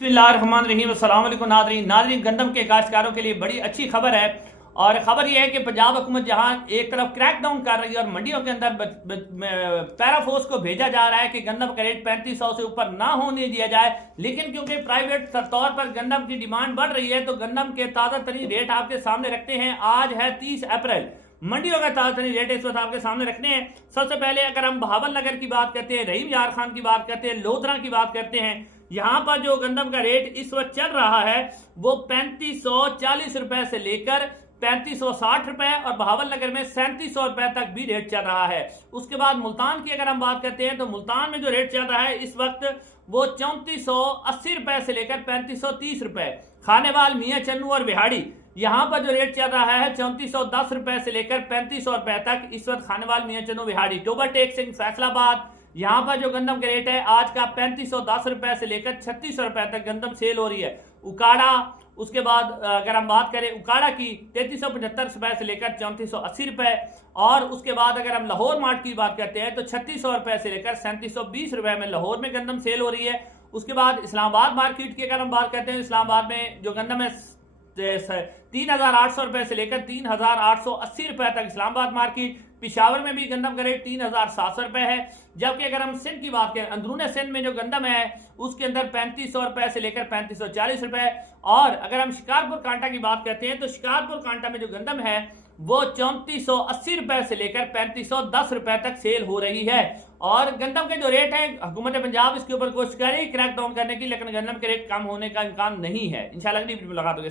बिस्मिल्लाहिर्रहमानिर्रहीम। अस्सलाम वालेकुम नाज़रीन, गंदम के काश्तकारों के लिए बड़ी अच्छी खबर है। और खबर यह है कि पंजाब हुकूमत जहां एक तरफ क्रैकडाउन कर रही है और मंडियों के अंदर पैराफोर्स को भेजा जा रहा है कि गंदम का रेट 3500 से ऊपर ना होने दिया जाए, लेकिन क्योंकि प्राइवेट तौर पर गंदम की डिमांड बढ़ रही है तो गंदम के ताज़ा तरीन रेट आपके सामने रखते हैं। आज है 30 अप्रैल, मंडियों का ताज़ा तरीन रेट इस वक्त आपके सामने रखने हैं। सबसे पहले अगर हम बहावल नगर की बात करते हैं, रहीम यार खान की बात करते हैं, लोधरा की बात करते हैं, यहां पर जो गंदम का रेट इस वक्त चल रहा है वो 3540 रुपए से लेकर 3560 रुपए और बहावल नगर में 3700 रुपए तक भी रेट चल रहा है। उसके बाद मुल्तान की अगर हम बात करते हैं तो मुल्तान में जो रेट चल रहा है इस वक्त वो 3480 रुपए से लेकर 3530 रुपए। खानेवाल, मियां चन्नू और बिहाड़ी, यहां पर जो रेट चल रहा है 3410 रुपए से लेकर 3500 रुपए तक इस वक्त खानेवाल, मियां चन्नू, बिहाड़ी। टोबर टेक सिंह, फैसलाबाद, यहां पर जो गंदम का रेट है आज का 3510 रुपए से लेकर 3600 रुपए तक गंदम सेल हो रही है। उकाड़ा, उसके बाद अगर हम बात करें उकाड़ा की 3375 रुपए से लेकर 3480 रुपए। और उसके बाद अगर हम लाहौर मार्ट की बात करते हैं तो 3600 रुपए से लेकर 3720 रुपए में लाहौर में गंदम सेल हो रही है। उसके बाद इस्लामाबाद मार्केट की अगर हम बात करते हैं, इस्लामाबाद में जो गंदम है 3800 रुपए से लेकर 3880 रुपए तक इस्लामाबाद मार्केट। पिशावर में भी गंदम का रेट 3700 रुपए है। जबकि अगर हम सिंध की बात करें, अंदरून सिंध में जो गंदम है उसके अंदर 3500 रुपए से लेकर 3540 रुपए। और अगर हम शिकारपुर कांटा की बात करते हैं तो शिकारपुर कांटा में जो गंदम है वो 3480 रुपए से लेकर 3510 रुपए तक सेल हो रही है। और गंदम के जो रेट है हुकूमत पंजाब इसके ऊपर कोशिश कर रही है क्रैकडाउन करने की, लेकिन गंदम के रेट कम होने का इम्कान नहीं है। इंशाल्लाह अगली वीडियो में मुलाकात होगी।